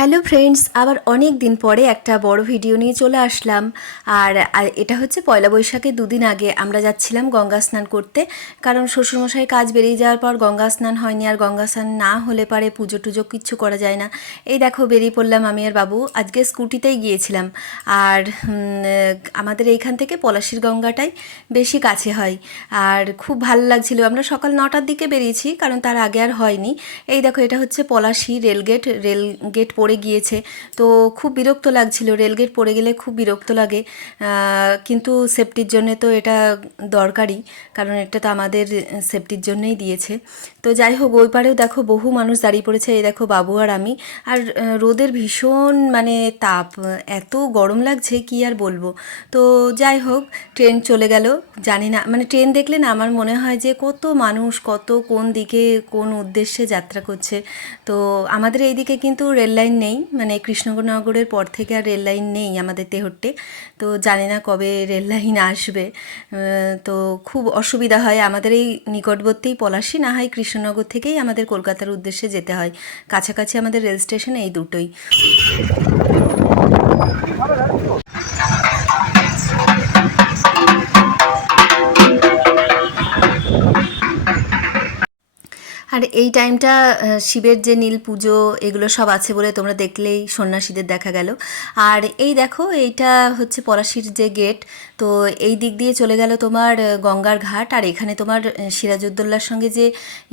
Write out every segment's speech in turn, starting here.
Hello friends, আবার অনেক দিন পরে একটা বড় ভিডিও নিয়ে চলে আসলাম। আর এটা হচ্ছে পয়লা বৈশাখের দুদিন আগে আমরা যাচ্ছিলাম গঙ্গা স্নান করতে। কারণ শ্বশুরমশাই কাজ বেরিয়ে যাওয়ার পর গঙ্গা স্নান হয়নি, আর গঙ্গা স্নান না হলে পারে পুজো টুজো কিচ্ছু করা যায় না। এই দেখো বেরিয়ে পড়লাম আমি আর বাবু। আজকে স্কুটিতেই গিয়েছিলাম। আর আমাদের এইখান থেকে পলাশির গঙ্গাটাই বেশি কাছে হয়। আর খুব ভালো লাগছিল। আমরা সকাল 9টার দিকে বেরিয়েছি, কারণ তার আগে আর হয়নি। এই দেখো এটা হচ্ছে পলাশি রেলগেট পড়ে গিয়েছে। তো খুব বিরক্ত লাগছিল, রেলগেট পড়ে গেলে খুব বিরক্ত লাগে। কিন্তু সেফটির জন্যে তো এটা দরকারি, কারণ এটা তো আমাদের সেফটির জন্যই দিয়েছে। তো যাই হোক, ওই পারেও দেখো বহু মানুষ দাঁড়িয়ে পড়েছে। এই দেখো বাবু আর আমি। আর রোদের ভীষণ মানে তাপ, এত গরম লাগছে কি আর বলবো। তো যাই হোক, ট্রেন চলে গেল। জানি না, মানে ট্রেন দেখলে না আমার মনে হয় যে কত মানুষ, কত কোন দিকে কোন উদ্দেশ্যে যাত্রা করছে। তো আমাদের এইদিকে কিন্তু রেল লাইন নেই, মানে কৃষ্ণনগরের পর থেকে আর রেল লাইন নেই আমাদের তেহট্টে। তো জানি না কবে রেল লাইন আসবে। তো খুব অসুবিধা হয়। আমাদের এই নিকটবর্তীই পলাশী, না হয় কৃষ্ণনগর থেকেই আমাদের কলকাতার উদ্দেশ্যে যেতে হয়। কাছাকাছি আমাদের রেল স্টেশন এই দুটোই। আর এই টাইমটা শিবের যে নীল পুজো এগুলো সব আছে বলে তোমরা দেখলেই সন্ন্যাসীদের দেখা গেল। আর এই দেখো এইটা হচ্ছে পলাশির যে গেট। তো এই দিক দিয়ে চলে গেল তোমার গঙ্গার ঘাট। আর এখানে তোমার সিরাজউদ্দৌলার সঙ্গে যে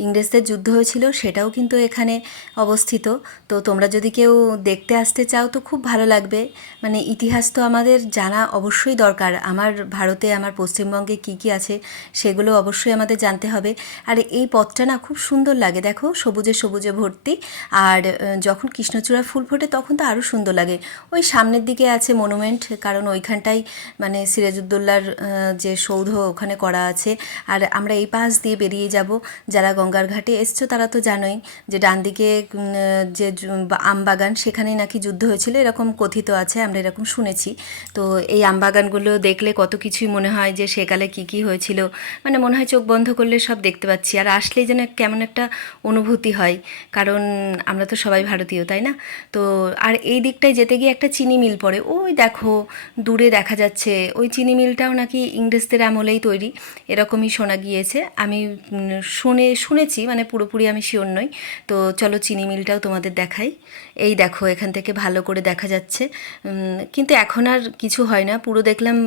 ইংরেজদের যুদ্ধ হয়েছিল সেটাও কিন্তু এখানে অবস্থিত। তো তোমরা যদি কেউ দেখতে আসতে চাও তো খুব ভালো লাগবে। মানে ইতিহাস তো আমাদের জানা অবশ্যই দরকার। আমার ভারতে, আমার পশ্চিমবঙ্গে কী কী আছে সেগুলো অবশ্যই আমাদের জানতে হবে। আর এই পথটা না খুব সুন্দর লাগে, দেখো সবুজে সবুজে ভর্তি। আর যখন কৃষ্ণচূড়ার ফুল ফোটে তখন তো আরও সুন্দর লাগে। ওই সামনের দিকে আছে মনুমেন্ট, কারণ ওইখানটাই মানে সিরাজউদ্দৌলার যে সৌধ ওখানে করা আছে। আর আমরা এই পাশ দিয়ে বেরিয়ে যাব। যারা গঙ্গার ঘাটে এসছো তারা তো জানোই যে ডান দিকে যে আমবাগান, সেখানে নাকি যুদ্ধ হয়েছিল এরকম কথিত আছে, আমরা এরকম শুনেছি। তো এই আমবাগানগুলো দেখলে কত কিছুই মনে হয় যে সেকালে কী কী হয়েছিল। মানে মনে হয় চোখ বন্ধ করলে সব দেখতে পাচ্ছি। আর আসলেই যেন কেমন একটা অনুভূতি হয়, কারণ আমরা তো সবাই ভারতীয়, তাই না? তো আর এই দিকটায় যেতে গিয়ে একটা চিনি মিল পড়ে, ওই দেখো দূরে দেখা যাচ্ছে। ওই চিনি মিলটাও নাকি ইংরেজদের আমলেই তৈরি, এরকমই শোনা গিয়েছে। আমি শুনেছি, মানে পুরোপুরি আমি শিওর নই। তো চলো চিনি মিলটাও তোমাদের দেখাই। এই দেখো এখান থেকে ভালো করে দেখা যাচ্ছে। কিন্তু এখন আর কিছু হয় না, পুরো দেখলাম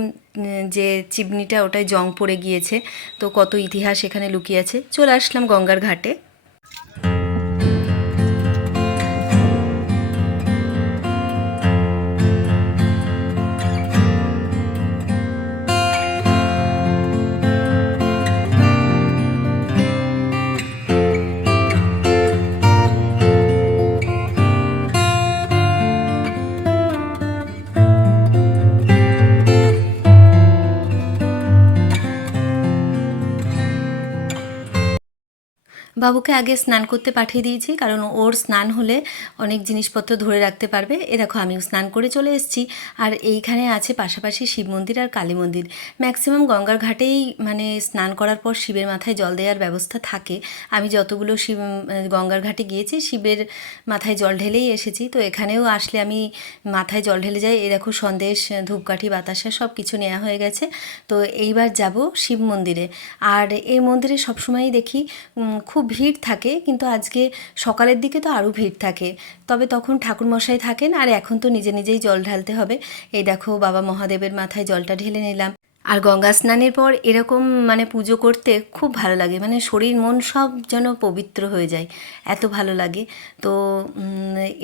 যে চিমনিটা ওটাই জং পড়ে গিয়েছে। তো কত ইতিহাস এখানে লুকিয়ে আছে। চলে আসলাম গঙ্গার ঘাটে। বাবুকে আগে স্নান করতে পাঠিয়ে দিয়েছি, কারণ ওর স্নান হলে অনেক জিনিসপত্র ধরে রাখতে পারবে। এ দেখো আমিও স্নান করে চলে এসেছি। আর এইখানে আছে পাশাপাশি শিব মন্দির আর কালী মন্দির। ম্যাক্সিমাম গঙ্গার ঘাটেই মানে স্নান করার পর শিবের মাথায় জল দেওয়ার ব্যবস্থা থাকে। আমি যতগুলো গঙ্গার ঘাটে গিয়েছি শিবের মাথায় জল ঢেলেই এসেছি। তো এখানেও আসলে আমি মাথায় জল ঢেলে যাই। এ দেখো সন্দেশ, ধূপকাঠি, বাতাসা সব কিছু নেওয়া হয়ে গেছে। তো এইবার যাব শিব মন্দিরে। আর এই মন্দিরে সবসময়ই দেখি খুব ভিড় থাকে, কিন্তু আজকে সকালের দিকে তো আরও ভিড় থাকে। তবে তখন ঠাকুরমশাই থাকেন, আর এখন তো নিজে নিজেই জল ঢালতে হবে। এই দেখো বাবা মহাদেবের মাথায় জলটা ঢেলে নিলাম। আর গঙ্গা স্নানের পর এরকম মানে পুজো করতে খুব ভালো লাগে, মানে শরীর মন সব যেন পবিত্র হয়ে যায়, এত ভালো লাগে। তো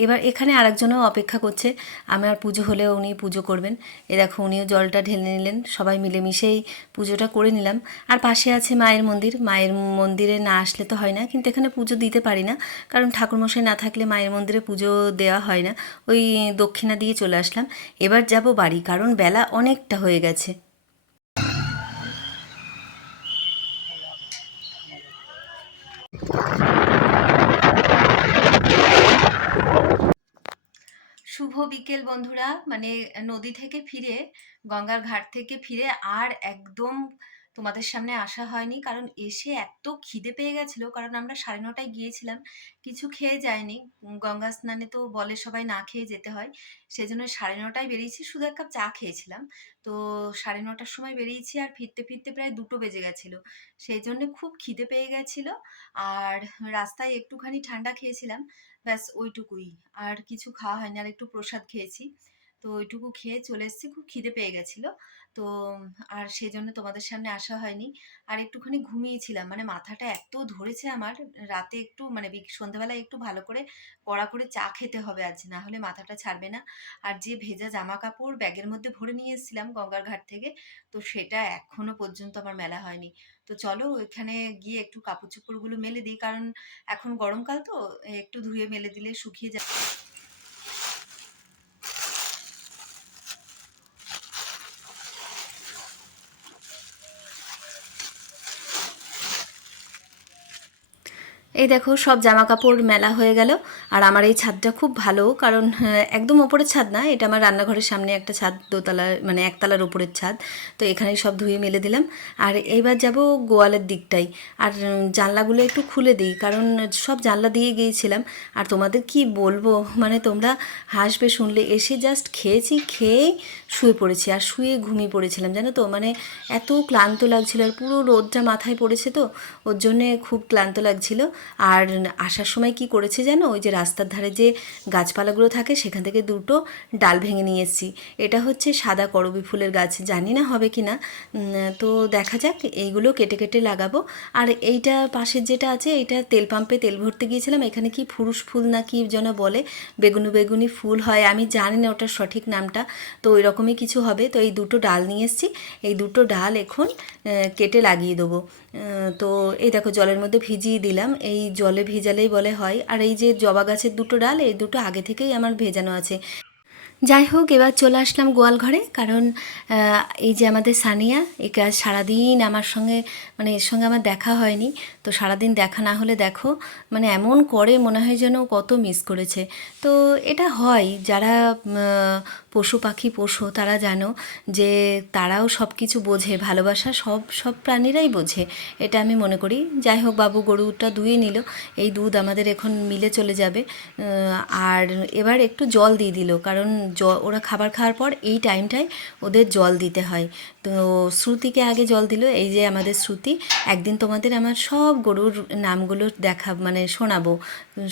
এবার এখানে আরেকজনও অপেক্ষা করছে, আমার পুজো হলেও উনি পুজো করবেন। এ দেখো উনিও জলটা ঢেলে নিলেন, সবাই মিলেমিশেই পুজোটা করে নিলাম। আর পাশে আছে মায়ের মন্দির। মায়ের মন্দিরে না আসলে তো হয় না, কিন্তু এখানে পুজো দিতে পারি না, কারণ ঠাকুরমশাই না থাকলে মায়ের মন্দিরে পুজো দেওয়া হয় না। ওই দক্ষিণা দিয়ে চলে আসলাম। এবার যাব বাড়ি, কারণ বেলা অনেকটা হয়ে গেছে। শুভ বিকেল বন্ধুরা। মানে নদী থেকে ফিরে, গঙ্গার ঘাট থেকে ফিরে আর একদম তোমাদের সামনে আসা হয়নি, কারণ এসে এত খিদে পেয়ে গেছিলো, কারণ আমরা 9:30টায় গিয়েছিলাম, কিছু খেয়ে যায়নি। গঙ্গা স্নানে তো বলে সবাই না খেয়ে যেতে হয়, সেজন্য 9:30টায় বেরিয়েছি, শুধু এক কাপ চা খেয়েছিলাম। তো 9:30টার সময় বেরিয়েছি, আর ফিরতে ফিরতে প্রায় 2টো বেজে গেছিলো। সেই জন্য খুব খিদে পেয়ে গেছিলো। আর রাস্তায় একটুখানি ঠান্ডা খেয়েছিলাম, ব্যাস ওইটুকুই, আর কিছু খাওয়া হয়নি। আর একটু প্রসাদ খেয়েছি, তো ওইটুকু খেয়ে চলে এসেছি, খুব খিদে পেয়ে গেছিলো। তো আর সেজন্য তোমাদের সামনে আসা হয়নি। আর একটুখানি ঘুমিয়েছিলাম, মানে মাথাটা এত ধরেছে আমার, রাতে একটু মানে সন্ধ্যাবেলায় একটু ভালো করে কড়া করে চা খেতে হবে আজ, না হলে মাথাটা ছাড়বে না। আর যে ভেজা জামা কাপড় ব্যাগের মধ্যে ভরে নিয়ে এসেছিলাম গঙ্গার ঘাট থেকে, তো সেটা এখনো পর্যন্ত আমার মেলা হয়নি। তো চলো ওইখানে গিয়ে একটু কাপড় চোপড়গুলো মেলে দিই, কারণ এখন গরমকাল তো, একটু ধুয়ে মেলে দিলে শুকিয়ে যাবে। এই দেখো সব জামা কাপড় মেলা হয়ে গেল। আর আমার এই ছাদটা খুব ভালো, কারণ একদম ওপরের ছাদ না, এটা আমার রান্নাঘরের সামনে একটা ছাদ, দোতলা মানে একতলার ওপরের ছাদ। তো এখানেই সব ধুয়ে মেলে দিলাম। আর এইবার যাব গোয়ালের দিকটাই। আর জানলাগুলো একটু খুলে দিই, কারণ সব জানলা দিয়ে গিয়েছিলাম। আর তোমাদের কি বলবো, মানে তোমরা হাসবে শুনলে, এসে জাস্ট খেয়েছি, খেয়েই শুয়ে পড়েছি, আর শুয়ে ঘুমিয়ে পড়েছিলাম জানো তো। মানে এত ক্লান্ত লাগছিল, আর পুরো রোদটা মাথায় পড়েছে তো, ওর জন্যে খুব ক্লান্ত লাগছিল। আর আসার সময় কি করেছে জানো, ওই যে রাস্তার ধারে যে গাছপালাগুলো থাকে সেখান থেকে 2টো ডাল ভেঙে নিয়ে এসেছি। এটা হচ্ছে সাদা করবী ফুলের গাছ, জানি না হবে কি না, তো দেখা যাক। এইগুলো কেটে কেটে লাগাবো। আর এইটা পাশের যেটা আছে, এইটা তেল পাম্পে তেল ভরতে গিয়েছিলাম, এখানে কি ফুরুষ ফুল না কি যেন বলে, বেগুনি বেগুনি ফুল হয়, আমি জানি না ওটার সঠিক নামটা, তো ওই রকমই কিছু হবে। তো এই 2টো ডাল নিয়ে এসেছি, এই 2টো ডাল এখন কেটে লাগিয়ে দেবো। তো এই দেখো জলের মধ্যে ভিজিয়ে দিলাম, এই জলে ভিজালেই বলে হয়। আর এই যে জবা গাছের 2টো ডাল, এই 2টো আগে থেকেই আমার ভেজানো আছে। যাই হোক, এবার চলে আসলাম গোয়াল ঘরে, কারণ এই যে আমাদের সানিয়া, একে আজ সারাদিন আমার সঙ্গে, মানে এর সঙ্গে আমার দেখা হয়নি। তো সারাদিন দেখা না হলে দেখো, মানে এমন করে মনে হয় যেন কত মিস করেছে। তো এটা হয়, যারা পশু পাখি পোষো তারা জানো যে তারাও সব কিছু বোঝে, ভালোবাসা সব সব প্রাণীরাই বোঝে, এটা আমি মনে করি। যাই হোক, বাবু গরুটা ধুয়ে নিল, এই দুধ আমাদের এখন মিলে চলে যাবে। আর এবার একটু জল দিয়ে দিল, কারণ ওরা খাবার খাওয়ার পর এই টাইমটায় ওদের জল দিতে হয়। তো শ্রুতিকে আগে জল দিল, এই যে আমাদের শ্রুতি। একদিন তোমাদের আমার সব গরুর নামগুলো মানে শোনাবো,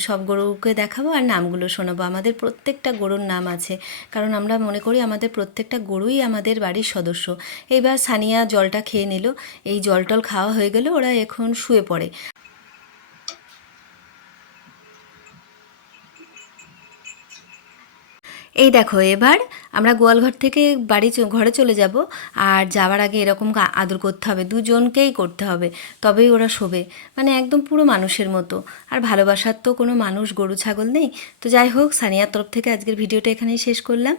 সব গরুকে দেখাবো আর নামগুলো শোনাবো। আমাদের প্রত্যেকটা গরুর নাম আছে, কারণ আমরা মনে করি আমাদের প্রত্যেকটা গরুই আমাদের বাড়ির সদস্য। এইবার সানিয়া জলটা খেয়ে নিল, এই জল টল খাওয়া হয়ে গেলে ওরা এখন শুয়ে পড়ে। এই দেখো এবার আমরা গোয়ালঘর থেকে ঘরে চলে যাব। আর যাওয়ার আগে এরকম আদর করতে হবে, দুজনকেই করতে হবে, তবেই ওরা শোবে, মানে একদম পুরো মানুষের মতো। আর ভালোবাসার তো কোনো মানুষ গরু ছাগল নেই। তো যাই হোক, সানিয়ার তরফ থেকে আজকের ভিডিওটা এখানেই শেষ করলাম।